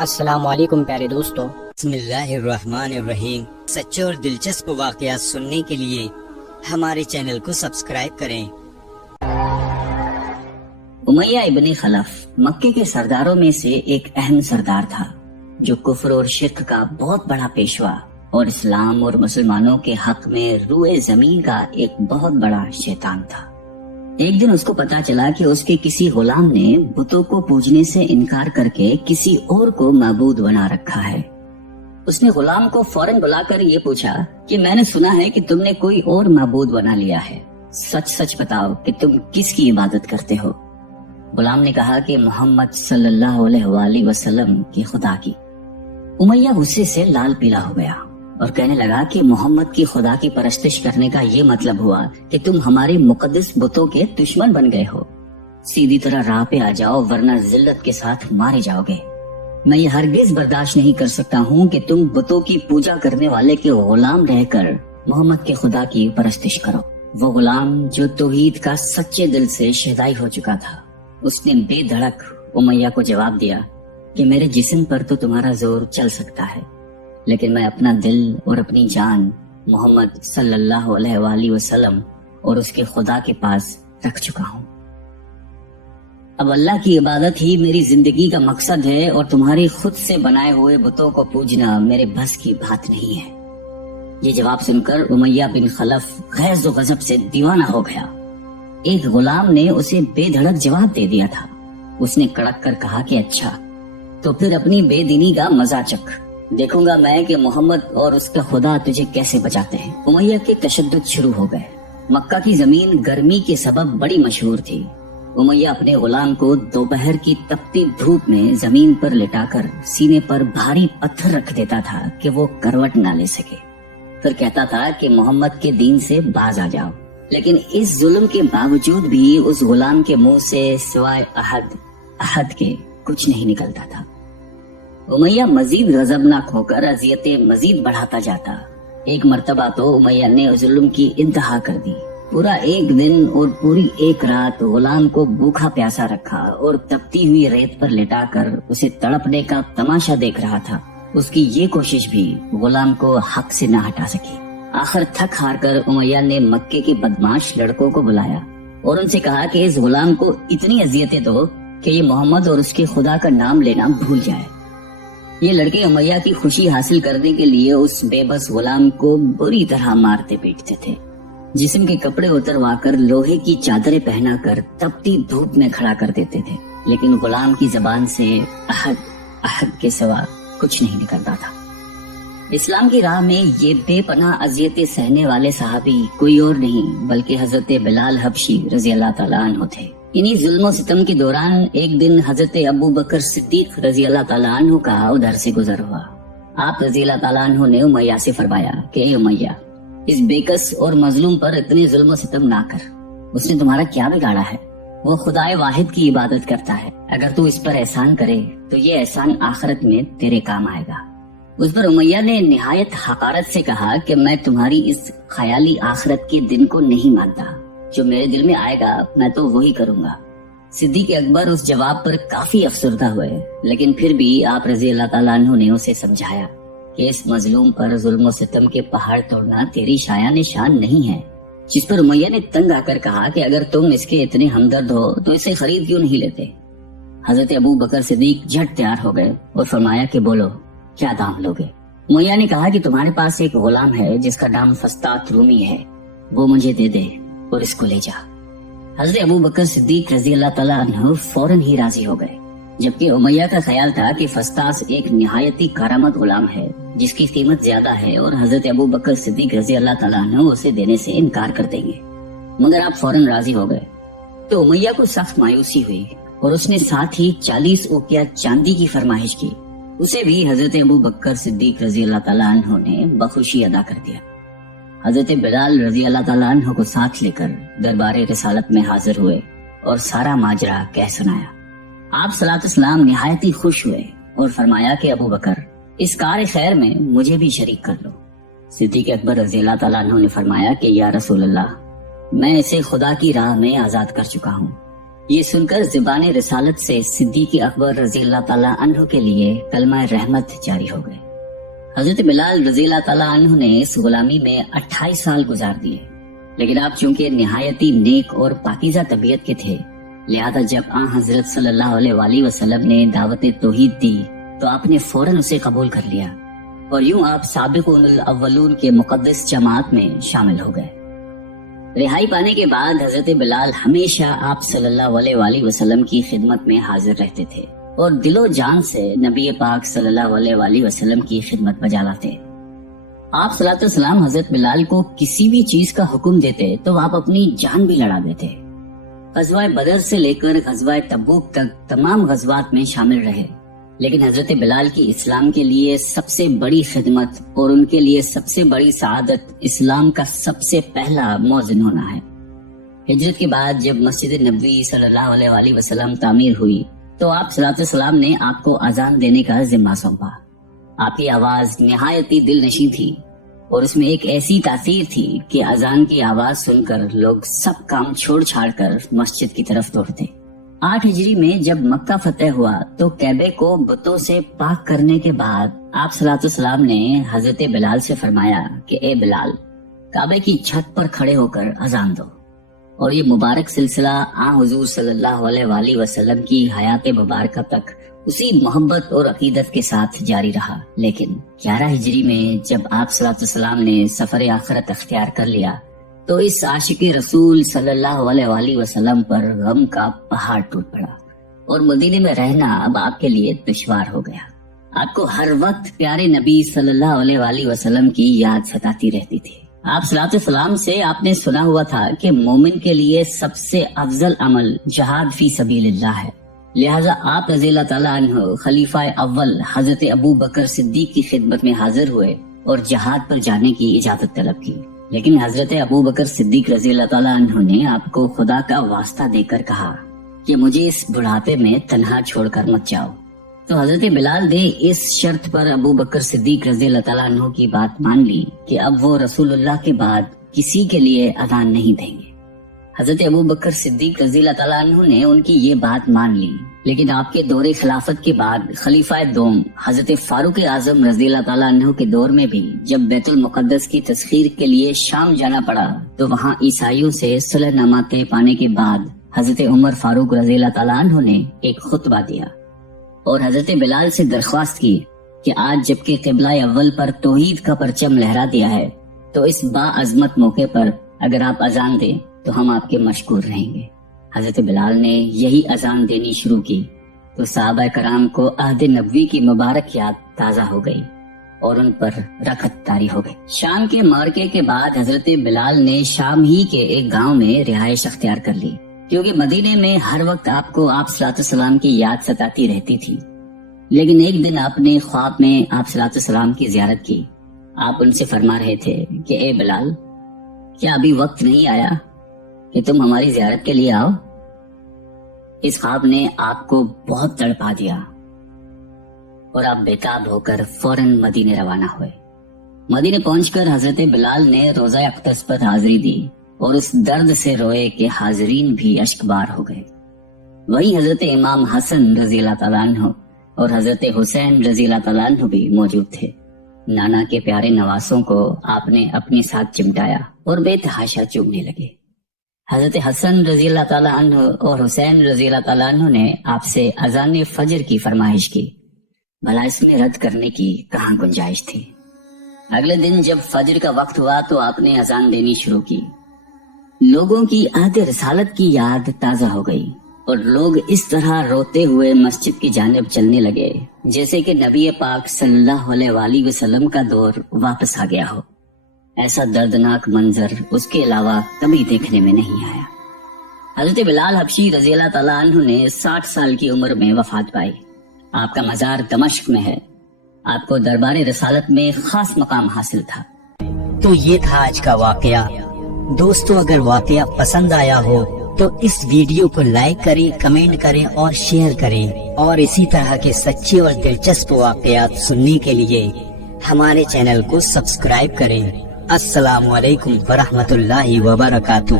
السلام علیکم پیارے دوستو، بسم اللہ الرحمن الرحیم۔ سچے اور دلچسپ واقعات سننے کے لیے ہمارے چینل کو سبسکرائب کریں۔ امیہ ابن خلف مکے کے سرداروں میں سے ایک اہم سردار تھا، جو کفر اور شرک کا بہت بڑا پیشوا اور اسلام اور مسلمانوں کے حق میں روئے زمین کا ایک بہت بڑا شیطان تھا۔ ایک دن اس کو پتا چلا کہ اس کے کسی غلام نے بتوں کو پوجنے سے انکار کر کے کسی اور کو معبود بنا رکھا ہے۔ اس نے غلام کو فوراً بلا کر یہ پوچھا کہ میں نے سنا ہے کہ تم نے کوئی اور معبود بنا لیا ہے، سچ سچ بتاؤ کہ تم کس کی عبادت کرتے ہو؟ غلام نے کہا کہ محمد صلی اللہ علیہ وآلہ وسلم کی خدا کی۔ امیہ غصے سے لال پیلا ہو گیا اور کہنے لگا کہ محمد کی خدا کی پرستش کرنے کا یہ مطلب ہوا کہ تم ہمارے مقدس بتوں کے دشمن بن گئے ہو۔ سیدھی طرح راہ پہ آ جاؤ ورنہ ذلت کے ساتھ مارے جاؤ گے۔ میں یہ ہرگز برداشت نہیں کر سکتا ہوں کہ تم بتوں کی پوجا کرنے والے کے غلام رہ کر محمد کے خدا کی پرستش کرو۔ وہ غلام جو توحید کا سچے دل سے شیدائی ہو چکا تھا، اس نے بے دھڑک امیہ کو جواب دیا کہ میرے جسم پر تو تمہارا زور چل سکتا ہے، لیکن میں اپنا دل اور اپنی جان محمد صلی اللہ علیہ وآلہ وسلم اور اس کے خدا کے پاس رکھ چکا ہوں۔ اب اللہ کی عبادت ہی میری زندگی کا مقصد ہے اور تمہاری خود سے بنائے ہوئے بتوں کو پوجنا میرے بس کی بات نہیں ہے۔ یہ جواب سن کر امیہ بن خلف غیظ و غضب سے دیوانہ ہو گیا۔ ایک غلام نے اسے بے دھڑک جواب دے دیا تھا۔ اس نے کڑک کر کہا کہ اچھا تو پھر اپنی بے دینی کا مزہ چکھ، دیکھوں گا میں کہ محمد اور اس کا خدا تجھے کیسے بچاتے ہیں۔ امیہ کے تشدد شروع ہو گئے۔ مکہ کی زمین گرمی کے سبب بڑی مشہور تھی۔ امیہ اپنے غلام کو دوپہر کی تپتی دھوپ میں زمین پر لٹا کر سینے پر بھاری پتھر رکھ دیتا تھا کہ وہ کروٹ نہ لے سکے۔ پھر کہتا تھا کہ محمد کے دین سے باز آ جاؤ، لیکن اس ظلم کے باوجود بھی اس غلام کے منہ سے سوائے احد کے کچھ نہیں نکلتا تھا۔ امیہ مزید غضبناک ہو کر اذیتیں مزید بڑھاتا جاتا۔ ایک مرتبہ تو امیہ نے ظلم کی انتہا کر دی۔ پورا ایک دن اور پوری ایک رات غلام کو بھوکا پیاسا رکھا اور تپتی ہوئی ریت پر لٹا کر اسے تڑپنے کا تماشا دیکھ رہا تھا۔ اس کی یہ کوشش بھی غلام کو حق سے نہ ہٹا سکی۔ آخر تھک ہار کر امیہ نے مکے کے بدماش لڑکوں کو بلایا اور ان سے کہا کہ اس غلام کو اتنی اذیتیں دو کہ یہ محمد اور اس کے خدا کا نام لینا بھول جائے۔ یہ لڑکے امیہ کی خوشی حاصل کرنے کے لیے اس بے بس غلام کو بری طرح مارتے پیٹتے تھے۔ جسم کے کپڑے اتروا کر لوہے کی چادریں پہنا کر تپتی دھوپ میں کھڑا کر دیتے تھے، لیکن غلام کی زبان سے احد کے سوا کچھ نہیں نکلتا تھا۔ اسلام کی راہ میں یہ بے پناہ اذیتیں سہنے والے صحابی کوئی اور نہیں بلکہ حضرت بلال حبشی رضی اللہ تعالیٰ عنہ تھے۔ انہی ظلم و ستم کے دوران ایک دن حضرت ابو بکر صدیق رضی اللہ تعالیٰ عنہ کا ادھر سے گزر ہوا۔ آپ رضی اللہ تعالیٰ عنہ نے امیہ سے فرمایا کہ اے امیہ، اس بےکس اور مظلوم پر اتنے ظلم و ستم نہ کر، اس نے تمہارا کیا بگاڑا ہے؟ وہ خدائے واحد کی عبادت کرتا ہے، اگر تو اس پر احسان کرے تو یہ احسان آخرت میں تیرے کام آئے گا۔ اس پر امیہ نے نہایت حقارت سے کہا کہ میں تمہاری اس خیالی آخرت کے دن کو نہیں مانتا، جو میرے دل میں آئے گا میں تو وہی کروں گا۔ صدیق اکبر اس جواب پر کافی افسردہ ہوئے، لیکن پھر بھی آپ رضی اللہ تعالیٰ عنہ نے اسے سمجھایا کہ اس مظلوم پر ظلم و ستم کے پہاڑ توڑنا تیری شایان شان نہیں ہے۔ جس پر امیہ نے تنگ آ کر کہا کہ اگر تم اس کے اتنے ہمدرد ہو تو اسے خرید کیوں نہیں لیتے؟ حضرت ابو بکر صدیق جھٹ تیار ہو گئے اور فرمایا کہ بولو کیا دام لوگے؟ امیہ نے کہا کہ تمہارے پاس ایک غلام ہے جس کا نام فستات رومی ہے، وہ مجھے دے دے اور اس کو لے جا۔ حضرت ابو بکر صدیق رضی اللہ تعالیٰ عنہ فوراً ہی راضی ہو گئے، جبکہ امیہ کا خیال تھا کہ فستاس ایک نہایتی کارآمد غلام ہے جس کی قیمت زیادہ ہے اور حضرت ابو بکر صدیق رضی اللہ تعالیٰ عنہ اسے دینے سے انکار کر دیں گے، مگر آپ فوراً راضی ہو گئے۔ تو امیہ کو سخت مایوسی ہوئی اور اس نے ساتھ ہی 40 اوقیہ چاندی کی فرمائش کی۔ اسے بھی حضرت ابو بکر صدیق رضی اللہ تعالیٰ عنہ نے بخوشی ادا کر دیا۔ حضرت بلال رضی اللہ تعالیٰ عنہ کو ساتھ لے کر دربار رسالت میں حاضر ہوئے اور سارا ماجرا کہہ سنایا۔ آپ صلی اللہ علیہ وسلم نہایتی خوش ہوئے اور فرمایا کہ ابو بکر اس کار خیر میں مجھے بھی شریک کر لو۔ صدیق اکبر رضی اللہ تعالیٰ عنہ نے فرمایا کہ یا رسول اللہ، میں اسے خدا کی راہ میں آزاد کر چکا ہوں، یہ سن کر زبان رسالت سے صدیق اکبر رضی اللہ تعالیٰ عنہ کے لیے کلمہ رحمت جاری ہو گئے۔ حضرت بلال رضی اللہ تعالیٰ عنہ نے اس غلامی میں 28 سال گزار دیے، لیکن آپ چونکہ نہایتی نیک اور پاکیزہ طبیعت کے تھے، لہذا جب آن حضرت صلی اللہ علیہ وآلہ وسلم نے دعوت توحید دی تو آپ نے فوراً اسے قبول کر لیا، اور یوں آپ سابقون الاولون کے مقدس جماعت میں شامل ہو گئے۔ رہائی پانے کے بعد حضرت بلال ہمیشہ آپ صلی اللہ علیہ وآلہ وسلم کی خدمت میں حاضر رہتے تھے اور دل و جان سے نبی پاک صلی اللہ علیہ وآلہ وسلم کی خدمت بجا لاتے۔ آپ صلی اللہ علیہ وسلم حضرت بلال کو کسی بھی چیز کا حکم دیتے تو آپ اپنی جان بھی لڑا دیتے۔ غزوہ بدر سے لے کر غزوہ تبوک تک تمام غزوات میں شامل رہے، لیکن حضرت بلال کی اسلام کے لیے سب سے بڑی خدمت اور ان کے لیے سب سے بڑی سعادت اسلام کا سب سے پہلا مؤذن ہونا ہے۔ ہجرت کے بعد جب مسجد نبوی صلی اللہ علیہ وآلہ وسلم تعمیر ہوئی تو آپ صلی اللہ علیہ وسلم نے آپ کو اذان دینے کا ذمہ سونپا۔ آپ کی آواز نہایتی دل نشیں تھی اور اس میں ایک ایسی تاثیر تھی کہ اذان کی آواز سن کر لوگ سب کام چھوڑ چھاڑ کر مسجد کی طرف دوڑتے۔ 8 ہجری میں جب مکہ فتح ہوا تو کعبے کو بتوں سے پاک کرنے کے بعد آپ صلی اللہ علیہ وسلم نے حضرت بلال سے فرمایا کہ اے بلال، کعبے کی چھت پر کھڑے ہو کر اذان دو، اور یہ مبارک سلسلہ حضور صلی اللہ علیہ وآلہ وسلم کی حیات مبارکہ تک اسی محبت اور عقیدت کے ساتھ جاری رہا۔ لیکن 11 ہجری میں جب آپ صلی اللہ علیہ وسلم نے سفر آخرت اختیار کر لیا تو اس عاشق رسول صلی اللہ علیہ وآلہ وسلم پر غم کا پہاڑ ٹوٹ پڑا، اور مدینے میں رہنا اب آپ کے لیے دشوار ہو گیا۔ آپ کو ہر وقت پیارے نبی صلی اللہ علیہ وآلہ وسلم کی یاد ستاتی رہتی تھی۔ آپ صلی اللہ علیہ وسلم سے آپ نے سنا ہوا تھا کہ مومن کے لیے سب سے افضل عمل جہاد فی سبیل اللہ ہے، لہذا آپ رضی اللہ تعالیٰ عنہ خلیفہ اول حضرت ابو بکر صدیق کی خدمت میں حاضر ہوئے اور جہاد پر جانے کی اجازت طلب کی، لیکن حضرت ابو بکر صدیق رضی اللہ تعالیٰ عنہ نے آپ کو خدا کا واسطہ دے کر کہا کہ مجھے اس بڑھاپے میں تنہا چھوڑ کر مت جاؤ۔ تو حضرت بلال نے اس شرط پر ابو بکر صدیق رضی اللہ تعالیٰ عنہ کی بات مان لی کہ اب وہ رسول اللہ کے بعد کسی کے لیے اذان نہیں دیں گے۔ حضرت ابو بکر صدیق رضی اللہ تعالیٰ عنہ نے ان کی یہ بات مان لی، لیکن آپ کے دور خلافت کے بعد خلیفہ دوم حضرت فاروق اعظم رضی اللہ تعالیٰ عنہ کے دور میں بھی جب بیت المقدس کی تسخیر کے لیے شام جانا پڑا تو وہاں عیسائیوں سے صلح نامہ طے پانے کے بعد حضرت عمر فاروق رضی اللہ تعالیٰ عنہ نے ایک خطبہ دیا اور حضرت بلال سے درخواست کی کہ آج جبکہ قبلہ اول پر توحید کا پرچم لہرا دیا ہے تو اس باعظمت موقع پر اگر آپ اذان دیں تو ہم آپ کے مشکور رہیں گے۔ حضرت بلال نے یہی اذان دینی شروع کی تو صحابہ کرام کو عہد نبوی کی مبارک یاد تازہ ہو گئی اور ان پر رخت طاری ہو گئی۔ شام کے معرکے کے بعد حضرت بلال نے شام ہی کے ایک گاؤں میں رہائش اختیار کر لی، کیونکہ مدینے میں ہر وقت آپ کو آپ صلی اللہ علیہ وسلم کی یاد ستاتی رہتی تھی۔ لیکن ایک دن آپ نے خواب میں آپ صلی اللہ علیہ وسلم کی زیارت کی۔ آپ ان سے فرما رہے تھے کہ اے بلال، کیا ابھی وقت نہیں آیا کہ تم ہماری زیارت کے لیے آؤ؟ اس خواب نے آپ کو بہت تڑپا دیا اور آپ بےتاب ہو کر فوراً مدینے روانہ ہوئے۔ مدینے پہنچ کر حضرت بلال نے روزہ اقدس پر حاضری دی اور اس درد سے روئے کہ حاضرین بھی اشکبار ہو گئے۔ وہیں حضرت امام حسن رضی اللہ تعالیٰ عنہ اور حضرت حسین رضی اللہ تعالیٰ عنہ بھی موجود تھے۔ نانا کے پیارے نواسوں کو آپ نے اپنے ساتھ چمٹایا اور بے تحاشا چومنے لگے۔ حضرت حسن رضی اللہ تعالیٰ عنہ اور حسین رضی اللہ تعالیٰ عنہ نے آپ سے اذان فجر کی فرمائش کی، بھلا اس میں رد کرنے کی کہاں گنجائش تھی۔ اگلے دن جب فجر کا وقت ہوا تو آپ نے اذان دینی شروع کی۔ لوگوں کی عہد رسالت کی یاد تازہ ہو گئی اور لوگ اس طرح روتے ہوئے مسجد کی جانب چلنے لگے جیسے کہ نبی پاک صلی اللہ علیہ وآلہ وسلم کا دور واپس آ گیا ہو۔ ایسا دردناک منظر اس کے علاوہ کبھی دیکھنے میں نہیں آیا۔ حضرت بلال حبشی رضی اللہ تعالیٰ عنہ نے 60 سال کی عمر میں وفات پائی۔ آپ کا مزار دمشق میں ہے۔ آپ کو دربار رسالت میں خاص مقام حاصل تھا۔ تو یہ تھا آج کا واقعہ۔ دوستو اگر واقعہ پسند آیا ہو تو اس ویڈیو کو لائک کریں، کمنٹ کریں اور شیئر کریں، اور اسی طرح کے سچے اور دلچسپ واقعات سننے کے لیے ہمارے چینل کو سبسکرائب کریں۔ السلام علیکم ورحمۃ اللہ وبرکاتہ۔